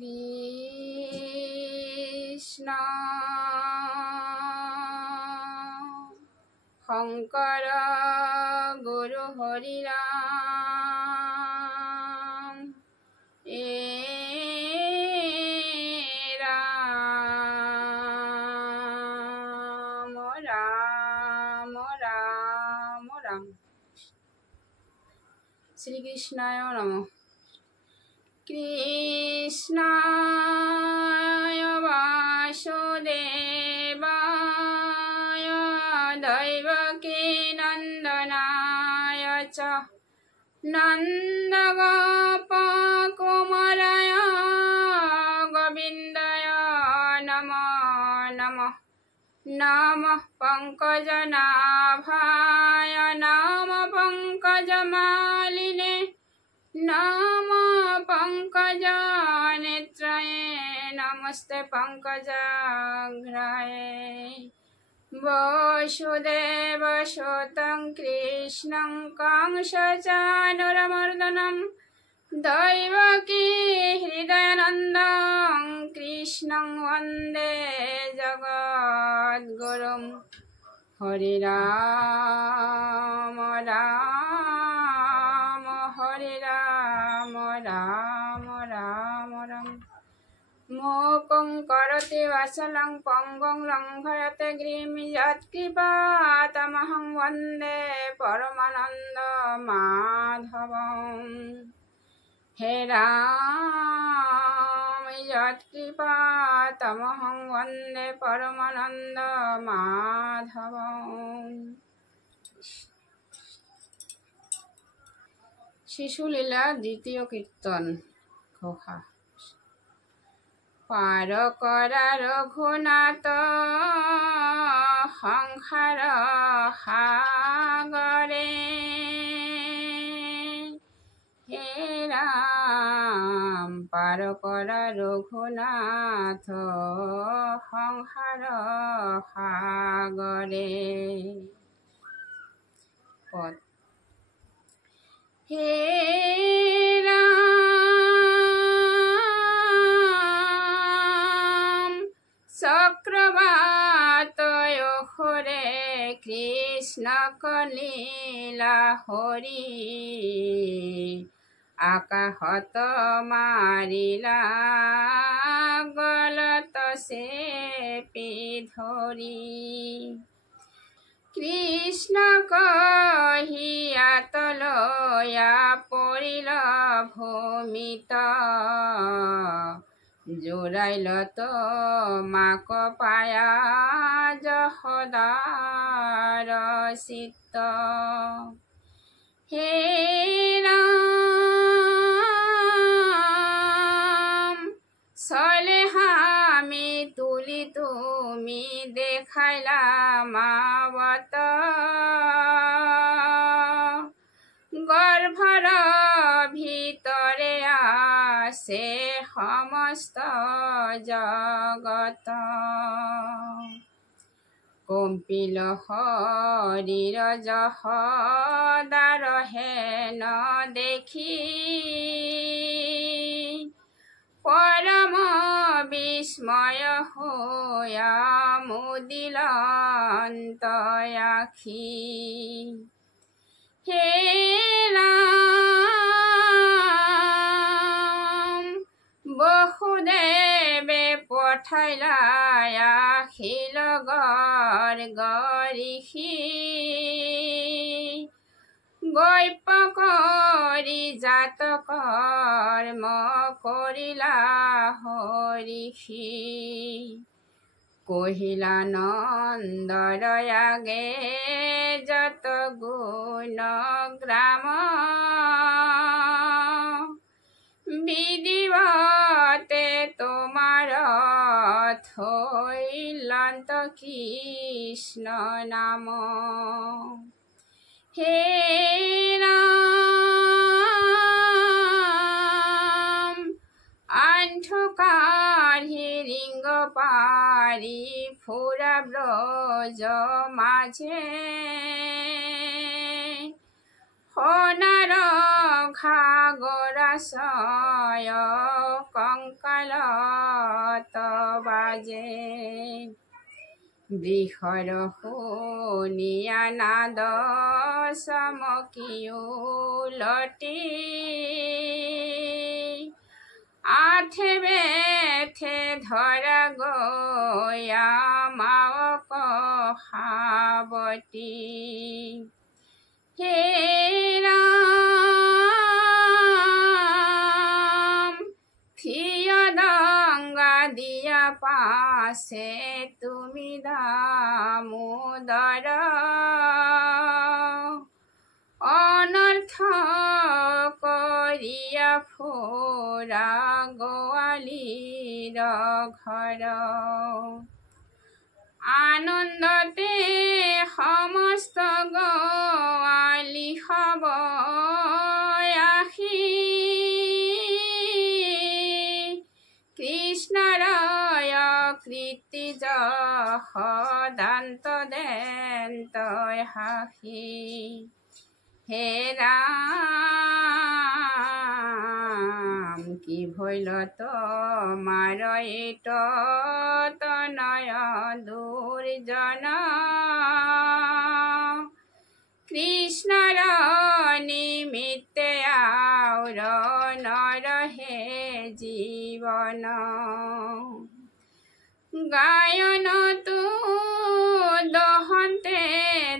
কৃষ্ণ শংকৰ গুৰু হৰি ৰাম ৰাম ৰাম ৰাম ৰাম। শ্রীকৃষ্ণায় নমঃ। কৃষ্ণায় বাসুদেবায় দৈবকী নন্দনায় চ নন্দগোপকুমারায় গোবিন্দায় নমো নমঃ। নমঃ পঙ্কজনাভায় নমঃ পঙ্কজমালিনে নমো পঙ্কজনেত্রায়ে নমস্তে পঙ্কজাগ্রায়ে। বসুদেবসুतं কৃষ্ণং কংসচাণূরমর্দनं দৈবকী হৃদয়ানন্দং কৃষ্ণং বন্দে জগদ্গুরুম। হরে রাম রাম হরে রাম রাম রাম রাম। মুকং করোতি বাচালং পঙ্গং লঙ্ঘয়তে গিরিম যৎকৃপাতমহং বন্দে পরমানন্দ মাধবম। হে রাম যৎকৃপাতমহং বন্দে পরমানন্দ মাধবম। শিশুলীলা দ্বিতীয় কীর্তন ঘোষা। পার করা রঘুনাথ সংসার সাগরে হে রাম পার করা রঘুনাথ সংসার সাগরে। পদ হে রাম চক্রবাতয় হরে কৃষ্ণ কলীলা হরি আকাশত মাৰিলা গলত চেপি ধৰি। কৃষ্ণ কহিয়াত লয়া পৰিল ভূমিত জোৰাইলত মাক পায়া যশোদাৰ চিত্ত। হে রাম চলে হামি তুলি তুমি দেখাইলা মাবত গর্ভৰ ভিতরে আছে সমস্ত জগত। কম্পিল শৰীৰ যশোদাৰ হেন দেখি পৰম বিস্ময় হোয়া মুদিল অন্তৰাখি। হে রাম বসুদেৱে পঠাইলা আখিল গৰ গৰিষি গৈপ কৰি জাত কৰ্ম কৰিলা হৰিষি। কহিলা নন্দৰ আগে যত গুণ গ্ৰাম বিধিবতে তোমাৰ থৈলান্ত কৃষ্ণ নাম। হে রাম আণ্ঠু কাঢ়ি ৰিংগ পাৰি ফুৰা ব্ৰজ মাঝে সোণার ঘাগরা সয় কঙ্কালত বাজে বৃহর শুনিয়া নাদ চমকি উলটি আঠে বেঠে ধরা গয়া মাওক সাৱটি হে রাম থিয় দঙ্গা দিয়া পাশে তুমি দামোদর অনর্থ করিয়া ফোরা গোয়ালির ঘর আনন্দতে সমস্ত গোয়ালি হব আহি কৃষ্ণৰ কৃতি যশোদান্ত দেন্ত হাসি হে রাম কি ভইল তোমার এট তনয় দুর্জন কৃষ্ণর নিমিত্তে আউর নরহে জীবন গায়ন তু দহন্তে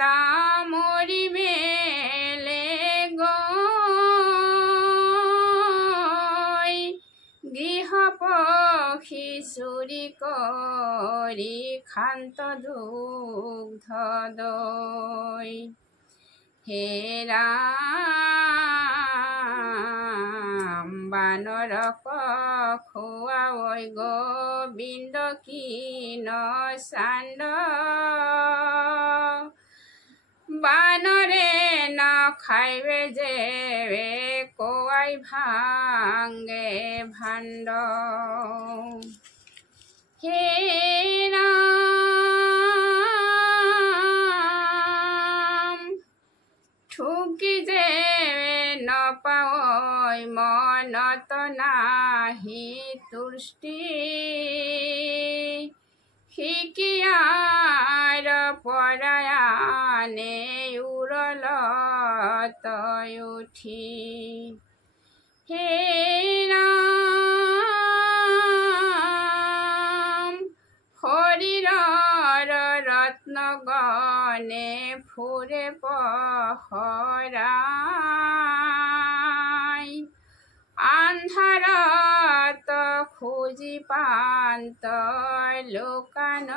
দামরি মেলে গৈ গৃহ পক্ষী চুরি কৰি খান্ত দুগ্ধ দৈ হে রাম বানরক খুৱাই গোবিন্দ কিন চান্দ বানরে না খাইবে যে কোয়াই ভাঙ্গে ভাণ্ড হে রাম ঠুকি যে নপাই মনত নাহি তুষ্টি শিকিয়ার পরায়ানে উৰলত উঠি হে রাম শৰীৰৰ ৰত্নগণে ফুৰে পহৰাই আন্ধাৰত খুজি পান্ত লোকান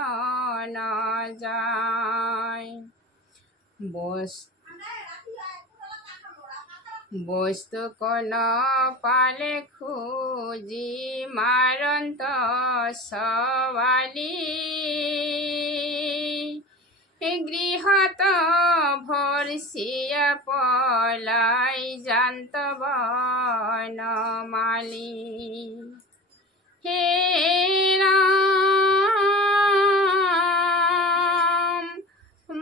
যায় বস্তু কোন পালে খুজি মারন্ত সৱালি গৃহত ভরসিয়া পলাই জান্ত বনমালী হে রাম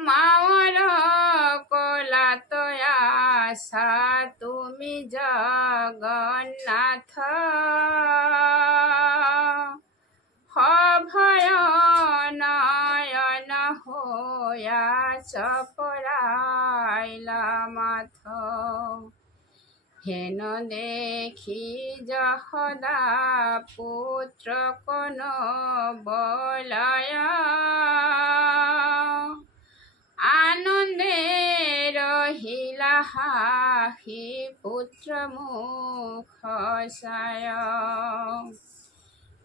মাওয়ার কোলাত আশা তুমি জগন্নাথ ভয় নয়ন হইয়া চপরাইলা মাথ হেন দেখি যশোদা পুত্র কোন বলয় আনন্দে রহিলা হাসি পুত্র মুখ চায়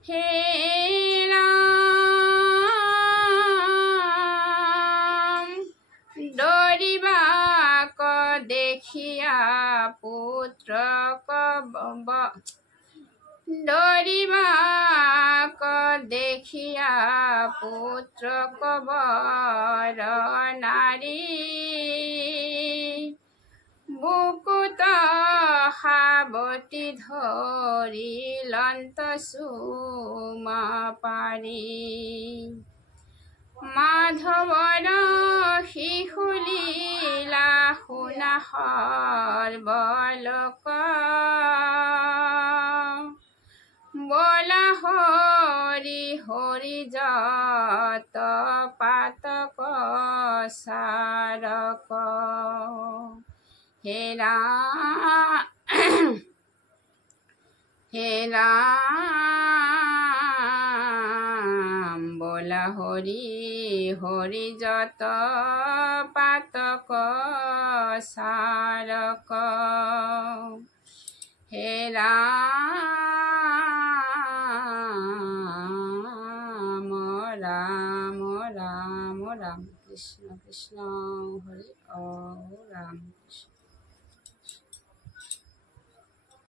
হে রাম ডরিবাক দেখিয়া পুত্রক ডরিবাক দেখিয়া পুত্রক বর নারী বুকুত সাৱটি ধৰি লন্ত চুমা পাৰি মাধৱৰ শিশুলীলা শুনা সৰ্বলোক বলা হরি হরি যত পাতক সারক। হে রাম বলা হরি হরি যত পাতক সারক। হে রাম রাম রাম রাম কৃষ্ণ কৃষ্ণ হরি রাম কৃষ্ণ।